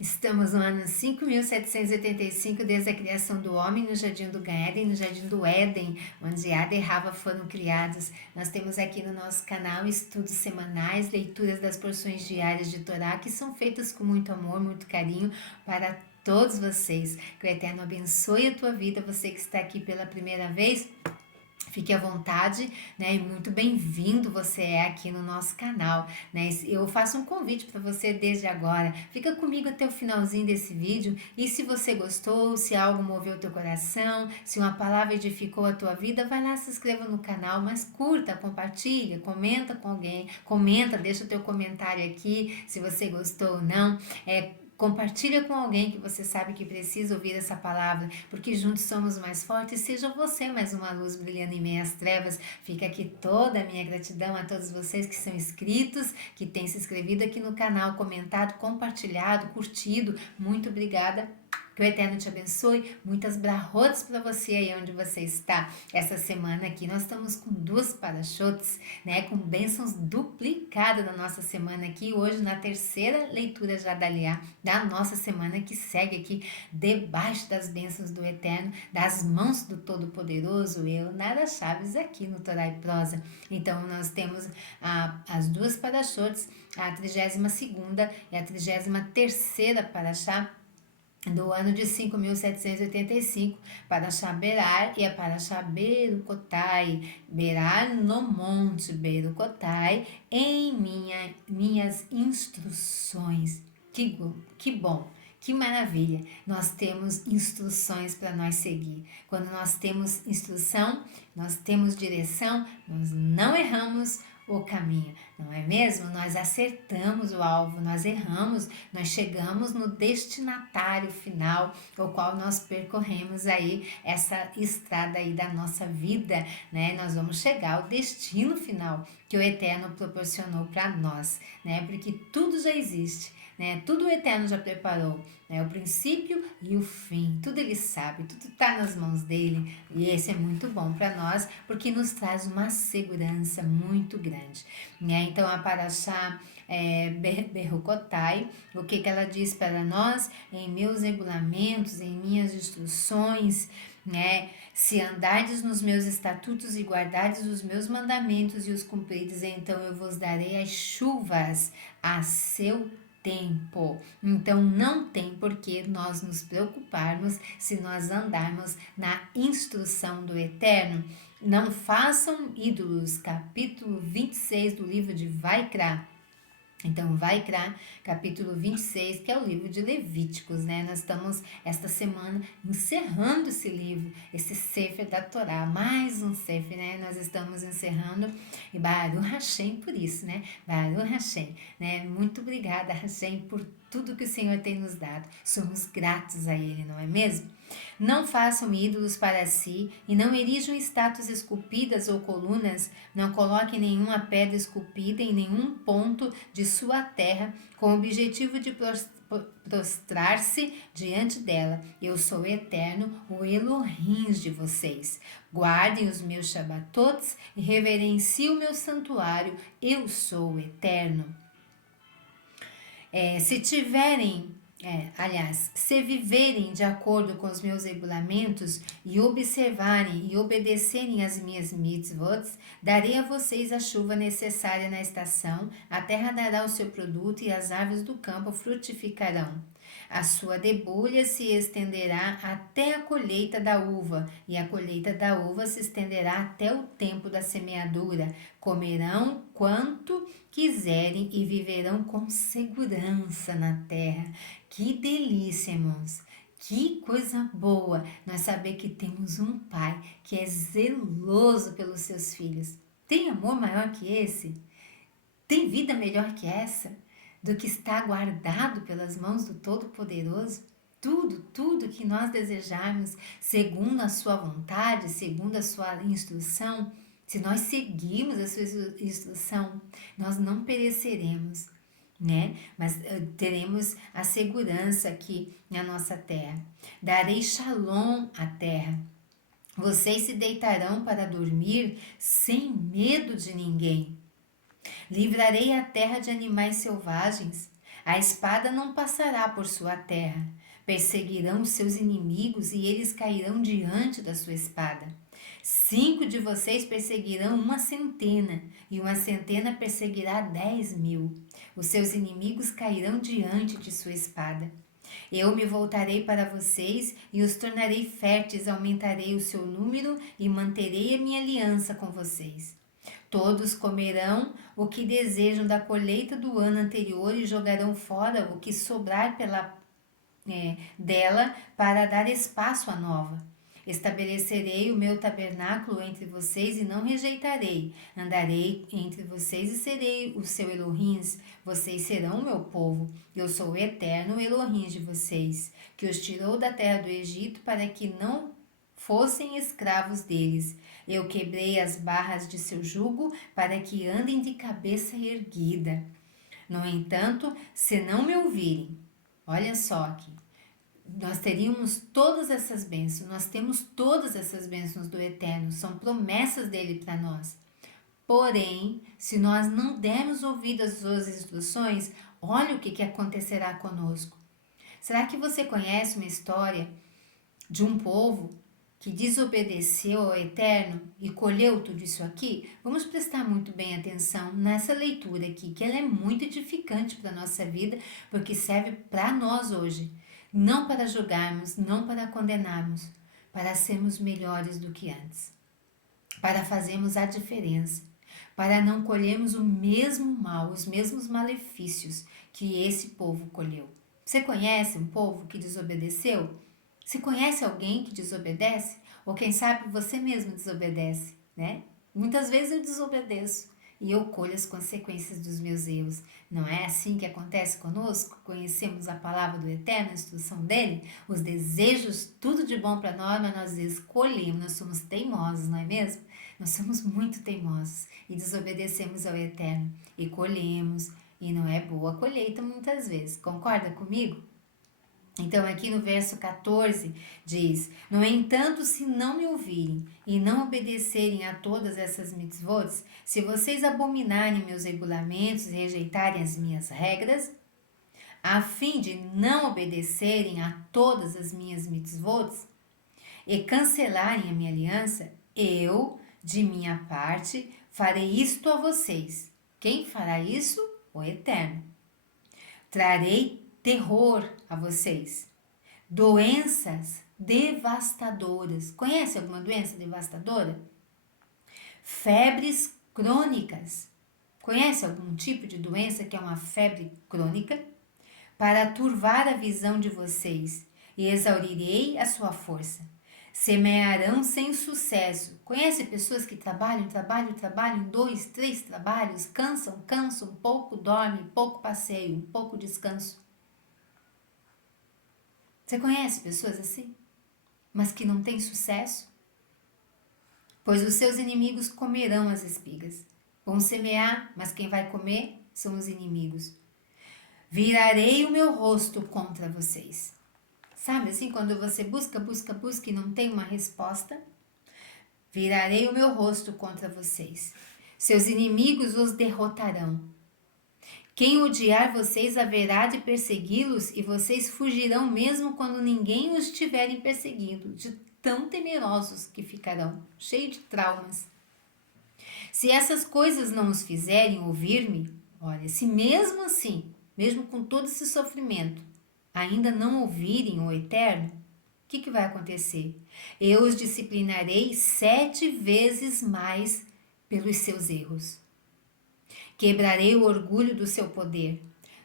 Estamos no ano 5.785 desde a criação do homem no Jardim do Éden, no Jardim do Éden, onde Adão e Rava foram criados. Nós temos aqui no nosso canal estudos semanais, leituras das porções diárias de Torá, que são feitas com muito amor, muito carinho para todos vocês. Que o Eterno abençoe a tua vida, você que está aqui pela primeira vez. Fique à vontade, né? E muito bem-vindo você é aqui no nosso canal, né? Eu faço um convite para você desde agora. Fica comigo até o finalzinho desse vídeo e se você gostou, se algo moveu o teu coração, se uma palavra edificou a tua vida, vai lá, se inscreva no canal, mas curta, compartilha, comenta com alguém, comenta, deixa o teu comentário aqui, se você gostou ou não. Compartilha com alguém que você sabe que precisa ouvir essa palavra, porque juntos somos mais fortes. Seja você mais uma luz brilhando em meio às trevas. Fica aqui toda a minha gratidão a todos vocês que são inscritos, que têm se inscrevido aqui no canal, comentado, compartilhado, curtido. Muito obrigada. Que o Eterno te abençoe, muitas brahot para você aí onde você está. Essa semana aqui nós estamos com 2 parashots, né, com bênçãos duplicadas na nossa semana aqui, hoje na terceira leitura já da nossa semana que segue aqui, debaixo das bênçãos do Eterno, das mãos do Todo-Poderoso, eu, Nara Chaves, aqui no Torá e Prosa. Então nós temos as 2 parashots, a 32ª e a 33ª parashá, do ano de 5.785, Parashá Berar e a Parashá Berucotai, Berar no monte Berucotai, em minhas instruções. Que bom, que maravilha, nós temos instruções para nós seguir. Quando nós temos instrução, nós temos direção, nós não erramos o caminho, não é mesmo? Nós acertamos o alvo, nós erramos, nós chegamos no destinatário final, o qual nós percorremos aí essa estrada aí da nossa vida, né? Nós vamos chegar ao destino final que o Eterno proporcionou para nós, né? Porque tudo já existe, né? Tudo o Eterno já preparou, né? O princípio e o fim, tudo Ele sabe, tudo está nas mãos dEle, e esse é muito bom para nós, porque nos traz uma segurança muito grande, né? Então a Parashá Berucotai, o que ela diz para nós? Em meus regulamentos, em minhas instruções, né? Se andardes nos meus estatutos e guardardes os meus mandamentos e os cumprides, então eu vos darei as chuvas a seu tempo. Então não tem por que nós nos preocuparmos se nós andarmos na instrução do Eterno. Não façam ídolos, capítulo 26 do livro de Vaikra. Então, Vaikra, capítulo 26, que é o livro de Levíticos, né? Nós estamos, esta semana, encerrando esse livro, esse Sefer da Torá, mais um Sefer, né? Nós estamos encerrando, e Baruch Hashem por isso, né? Baruch Hashem, né? Muito obrigada, Hashem, por tudo que o Senhor tem nos dado. Somos gratos a Ele, não é mesmo? Não façam ídolos para si e não erijam estátuas esculpidas ou colunas, não coloquem nenhuma pedra esculpida em nenhum ponto de sua terra com o objetivo de prostrar-se diante dela. Eu sou eterno, o Elohim de vocês. Guardem os meus Shabbatots e reverenciem o meu santuário. Eu sou o eterno. Se viverem de acordo com os meus regulamentos e observarem e obedecerem às minhas mitzvot, darei a vocês a chuva necessária na estação, a terra dará o seu produto e as árvores do campo frutificarão. A sua debulha se estenderá até a colheita da uva, e a colheita da uva se estenderá até o tempo da semeadura. Comerão quanto quiserem e viverão com segurança na terra. Que delícia, irmãos! Que coisa boa nós saber que temos um Pai que é zeloso pelos seus filhos. Tem amor maior que esse? Tem vida melhor que essa? Do que está guardado pelas mãos do Todo-Poderoso? Tudo que nós desejarmos, segundo a sua vontade, segundo a sua instrução, se nós seguirmos a sua instrução, nós não pereceremos, né? Mas teremos a segurança aqui na nossa terra. Darei shalom à terra. Vocês se deitarão para dormir sem medo de ninguém. Livrarei a terra de animais selvagens. A espada não passará por sua terra. Perseguirão os seus inimigos e eles cairão diante da sua espada. 5 de vocês perseguirão 100, e 100 perseguirá 10.000. Os seus inimigos cairão diante de sua espada. Eu me voltarei para vocês e os tornarei férteis, aumentarei o seu número e manterei a minha aliança com vocês. Todos comerão o que desejam da colheita do ano anterior e jogarão fora o que sobrar dela para dar espaço à nova. Estabelecerei o meu tabernáculo entre vocês e não rejeitarei. Andarei entre vocês e serei o seu Elohim. Vocês serão o meu povo. Eu sou o eterno Elohim de vocês, que os tirou da terra do Egito para que não fossem escravos deles. Eu quebrei as barras de seu jugo para que andem de cabeça erguida. No entanto, se não me ouvirem, olha só aqui, nós teríamos todas essas bênçãos, nós temos todas essas bênçãos do Eterno, são promessas dele para nós. Porém, se nós não dermos ouvido às suas instruções, olha o que acontecerá conosco. Será que você conhece uma história de um povo que desobedeceu ao Eterno e colheu tudo isso aqui? Vamos prestar muito bem atenção nessa leitura aqui, que ela é muito edificante para a nossa vida, porque serve para nós hoje. Não para julgarmos, não para condenarmos, para sermos melhores do que antes, para fazermos a diferença, para não colhermos o mesmo mal, os mesmos malefícios que esse povo colheu. Você conhece um povo que desobedeceu? Você conhece alguém que desobedece? Ou quem sabe você mesmo desobedece, né? Muitas vezes eu desobedeço e eu colho as consequências dos meus erros. Não é assim que acontece conosco? Conhecemos a palavra do Eterno, a instrução dele, os desejos, tudo de bom para nós, mas nós escolhemos, nós somos teimosos, não é mesmo? Nós somos muito teimosos e desobedecemos ao Eterno e colhemos, e não é boa a colheita muitas vezes. Concorda comigo? Então, aqui no verso 14 diz: No entanto, se não me ouvirem e não obedecerem a todas essas mitzvot, se vocês abominarem meus regulamentos e rejeitarem as minhas regras, a fim de não obedecerem a todas as minhas mitzvot e cancelarem a minha aliança, eu, de minha parte, farei isto a vocês. Quem fará isso? O Eterno. Trarei terror a vocês, doenças devastadoras. Conhece alguma doença devastadora? Febres crônicas. Conhece algum tipo de doença que é uma febre crônica? Para turvar a visão de vocês e exaurirei a sua força. Semearão sem sucesso. Conhece pessoas que trabalham, 2, 3 trabalhos, cansam, pouco dorme, pouco passeio, pouco descanso. Você conhece pessoas assim? Mas que não têm sucesso? Pois os seus inimigos comerão as espigas. Vão semear, mas quem vai comer são os inimigos. Virarei o meu rosto contra vocês. Sabe assim, quando você busca e não tem uma resposta? Virarei o meu rosto contra vocês. Seus inimigos os derrotarão. Quem odiar vocês haverá de persegui-los e vocês fugirão mesmo quando ninguém os estiverem perseguindo, de tão temerosos que ficarão, cheios de traumas. Se essas coisas não os fizerem ouvir-me, olha, se mesmo assim, mesmo com todo esse sofrimento, ainda não ouvirem o Eterno, o que vai acontecer? Eu os disciplinarei 7 vezes mais pelos seus erros. Quebrarei o orgulho do seu poder.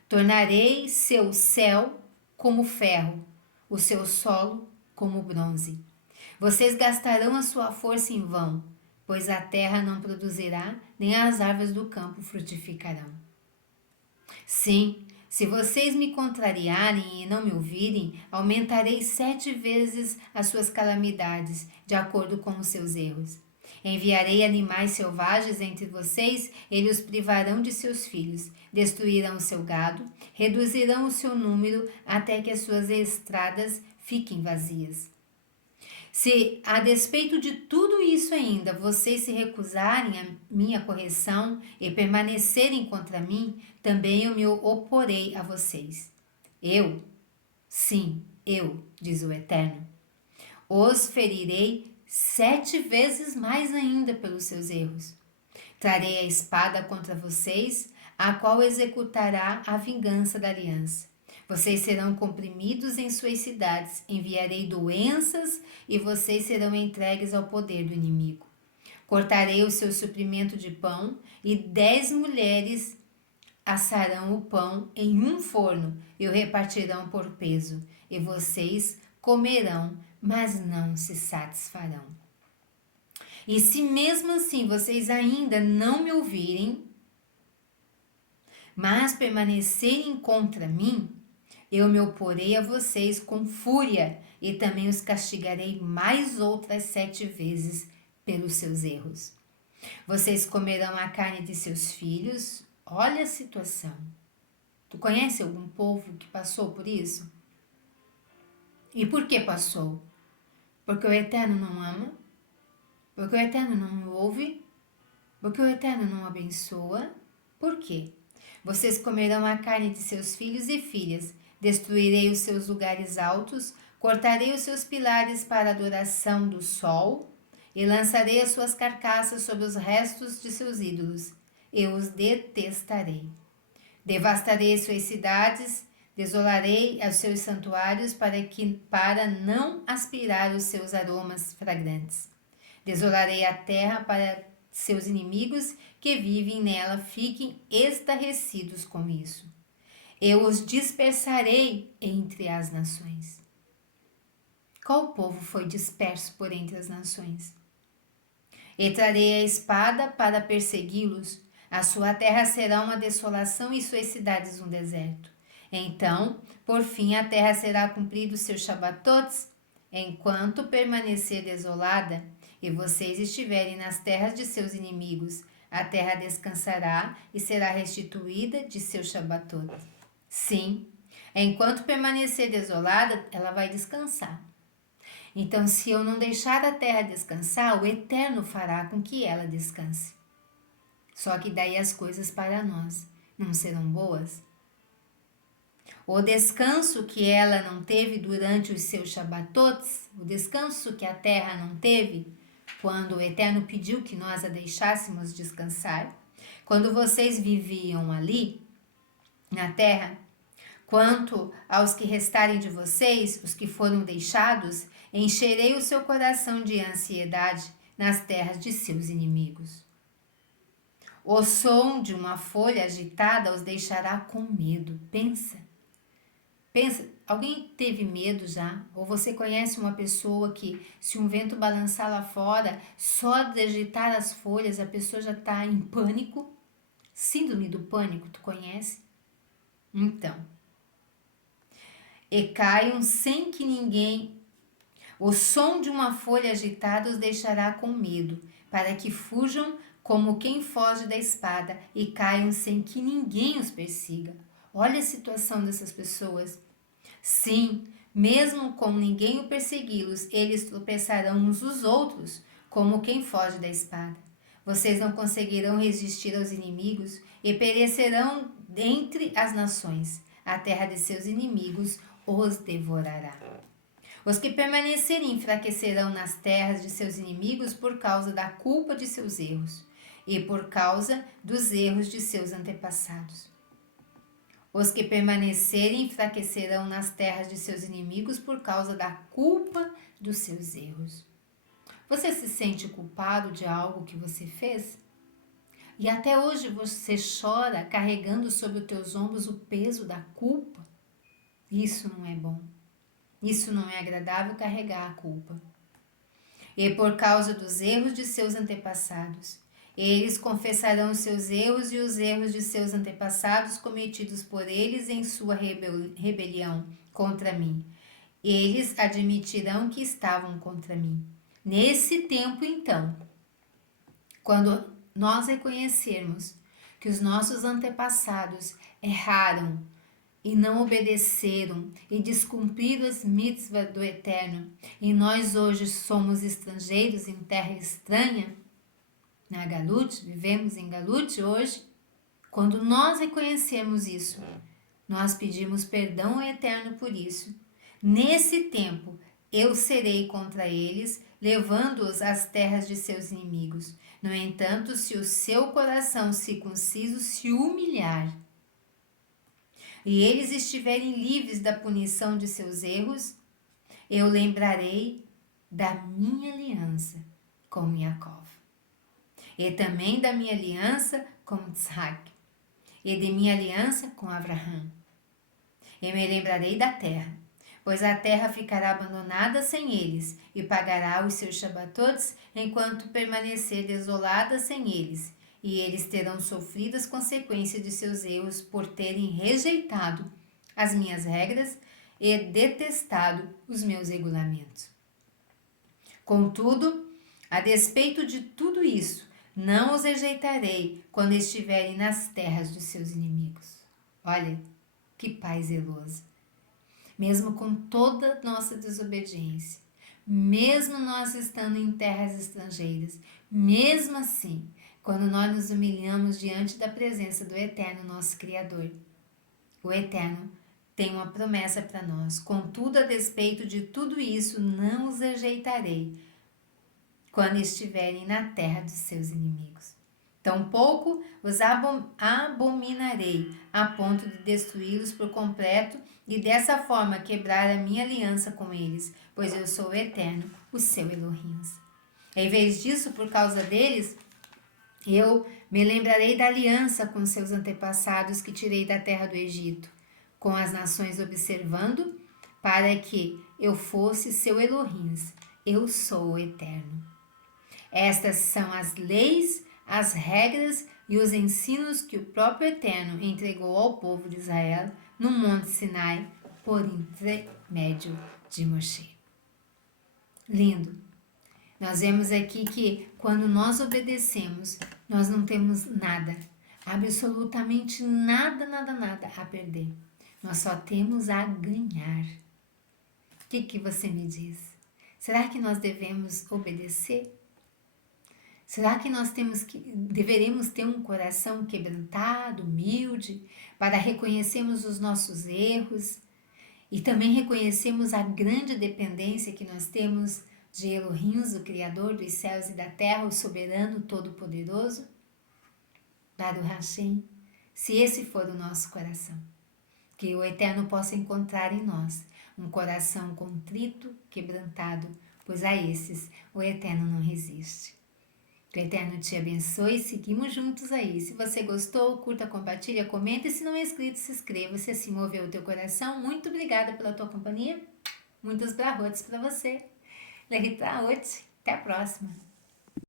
Tornarei seu céu como ferro, o seu solo como bronze. Vocês gastarão a sua força em vão, pois a terra não produzirá, nem as árvores do campo frutificarão. Sim, se vocês me contrariarem e não me ouvirem, aumentarei 7 vezes as suas calamidades, de acordo com os seus erros. Enviarei animais selvagens entre vocês, eles os privarão de seus filhos, destruirão o seu gado, reduzirão o seu número até que as suas estradas fiquem vazias. Se, a despeito de tudo isso ainda, vocês se recusarem à minha correção e permanecerem contra mim, também eu me oporei a vocês. Eu, sim, eu, diz o Eterno, os ferirei 7 vezes mais ainda pelos seus erros. Trarei a espada contra vocês, a qual executará a vingança da aliança. Vocês serão comprimidos em suas cidades, enviarei doenças e vocês serão entregues ao poder do inimigo. Cortarei o seu suprimento de pão e 10 mulheres assarão o pão em um forno e o repartirão por peso, e vocês comerão, mas não se satisfarão. E se mesmo assim vocês ainda não me ouvirem, mas permanecerem contra mim, eu me oporei a vocês com fúria e também os castigarei mais outras 7 vezes pelos seus erros. Vocês comerão a carne de seus filhos. Olha a situação. Tu conhece algum povo que passou por isso? E por que passou? Porque o Eterno não ama? Porque o Eterno não ouve? Porque o Eterno não abençoa? Por quê? Vocês comerão a carne de seus filhos e filhas. Destruirei os seus lugares altos, cortarei os seus pilares para a adoração do sol e lançarei as suas carcaças sobre os restos de seus ídolos. Eu os detestarei. Devastarei suas cidades, desolarei os seus santuários para não aspirar os seus aromas fragrantes. Desolarei a terra para seus inimigos que vivem nela fiquem estarrecidos com isso. Eu os dispersarei entre as nações. Qual povo foi disperso por entre as nações? E trarei a espada para persegui-los. A sua terra será uma desolação e suas cidades um deserto. Então, por fim, a terra será cumprido os seus Shabatotes, enquanto permanecer desolada, e vocês estiverem nas terras de seus inimigos, a terra descansará e será restituída de seu Shabatot. Sim, enquanto permanecer desolada, ela vai descansar. Então, se eu não deixar a terra descansar, o Eterno fará com que ela descanse. Só que daí as coisas para nós não serão boas. O descanso que ela não teve durante os seus Shabatotes, o descanso que a terra não teve, quando o Eterno pediu que nós a deixássemos descansar, quando vocês viviam ali, na terra, quanto aos que restarem de vocês, os que foram deixados, encherei o seu coração de ansiedade nas terras de seus inimigos. O som de uma folha agitada os deixará com medo. Pensa, alguém teve medo já? Ou você conhece uma pessoa que, se um vento balançar lá fora, só de agitar as folhas, a pessoa já está em pânico? Síndrome do pânico, tu conhece? Então, e caiam sem que ninguém... O som de uma folha agitada os deixará com medo, para que fujam como quem foge da espada e caiam sem que ninguém os persiga. Olha a situação dessas pessoas. Sim, mesmo com ninguém o persegui-los, eles tropeçarão uns dos outros, como quem foge da espada. Vocês não conseguirão resistir aos inimigos e perecerão dentre as nações. A terra de seus inimigos os devorará. Os que permanecerem enfraquecerão nas terras de seus inimigos por causa da culpa de seus erros e por causa dos erros de seus antepassados. Os que permanecerem enfraquecerão nas terras de seus inimigos por causa da culpa dos seus erros. Você se sente culpado de algo que você fez? E até hoje você chora carregando sobre os teus ombros o peso da culpa? Isso não é bom. Isso não é agradável carregar a culpa. E por causa dos erros de seus antepassados, eles confessarão os seus erros e os erros de seus antepassados cometidos por eles em sua rebelião contra mim. Eles admitirão que estavam contra mim. Nesse tempo, então, quando nós reconhecermos que os nossos antepassados erraram e não obedeceram e descumpriram as mitzvahs do Eterno, e nós hoje somos estrangeiros em terra estranha, na Galut, vivemos em Galut hoje, quando nós reconhecemos isso, nós pedimos perdão ao Eterno por isso. Nesse tempo, eu serei contra eles, levando-os às terras de seus inimigos. No entanto, se o seu coração circunciso se humilhar, e eles estiverem livres da punição de seus erros, eu lembrarei da minha aliança com Yaakov, e também da minha aliança com Isaac, e de minha aliança com Abraão. E me lembrarei da terra, pois a terra ficará abandonada sem eles, e pagará os seus Shabatotes enquanto permanecer desolada sem eles, e eles terão sofrido as consequências de seus erros por terem rejeitado as minhas regras e detestado os meus regulamentos. Contudo, a despeito de tudo isso, não os rejeitarei quando estiverem nas terras dos seus inimigos. Olha, que Pai zeloso! Mesmo com toda nossa desobediência, mesmo nós estando em terras estrangeiras, mesmo assim, quando nós nos humilhamos diante da presença do Eterno, nosso Criador, o Eterno tem uma promessa para nós. Contudo, a despeito de tudo isso, não os rejeitarei quando estiverem na terra dos seus inimigos. Tampouco os abominarei a ponto de destruí-los por completo e dessa forma quebrar a minha aliança com eles, pois eu sou o Eterno, o seu Elohim. Em vez disso, por causa deles, eu me lembrarei da aliança com seus antepassados que tirei da terra do Egito, com as nações observando, para que eu fosse seu Elohim. Eu sou o Eterno. Estas são as leis, as regras e os ensinos que o próprio Eterno entregou ao povo de Israel no Monte Sinai por intermédio de Moshe. Lindo! Nós vemos aqui que quando nós obedecemos, nós não temos nada, absolutamente nada a perder. Nós só temos a ganhar. O que você me diz? Será que nós devemos obedecer? Será que nós deveremos ter um coração quebrantado, humilde, para reconhecermos os nossos erros e também reconhecermos a grande dependência que nós temos de Elohim, o Criador dos céus e da terra, o soberano todo-poderoso? Baruch Hashem, se esse for o nosso coração, que o Eterno possa encontrar em nós um coração contrito, quebrantado, pois a esses o Eterno não resiste. Que o Eterno te abençoe e seguimos juntos aí. Se você gostou, curta, compartilha, comenta e se não é inscrito, se inscreva se assim mover o teu coração. Muito obrigada pela tua companhia. Muitos brahotes para você. Lehitraot. Até a próxima.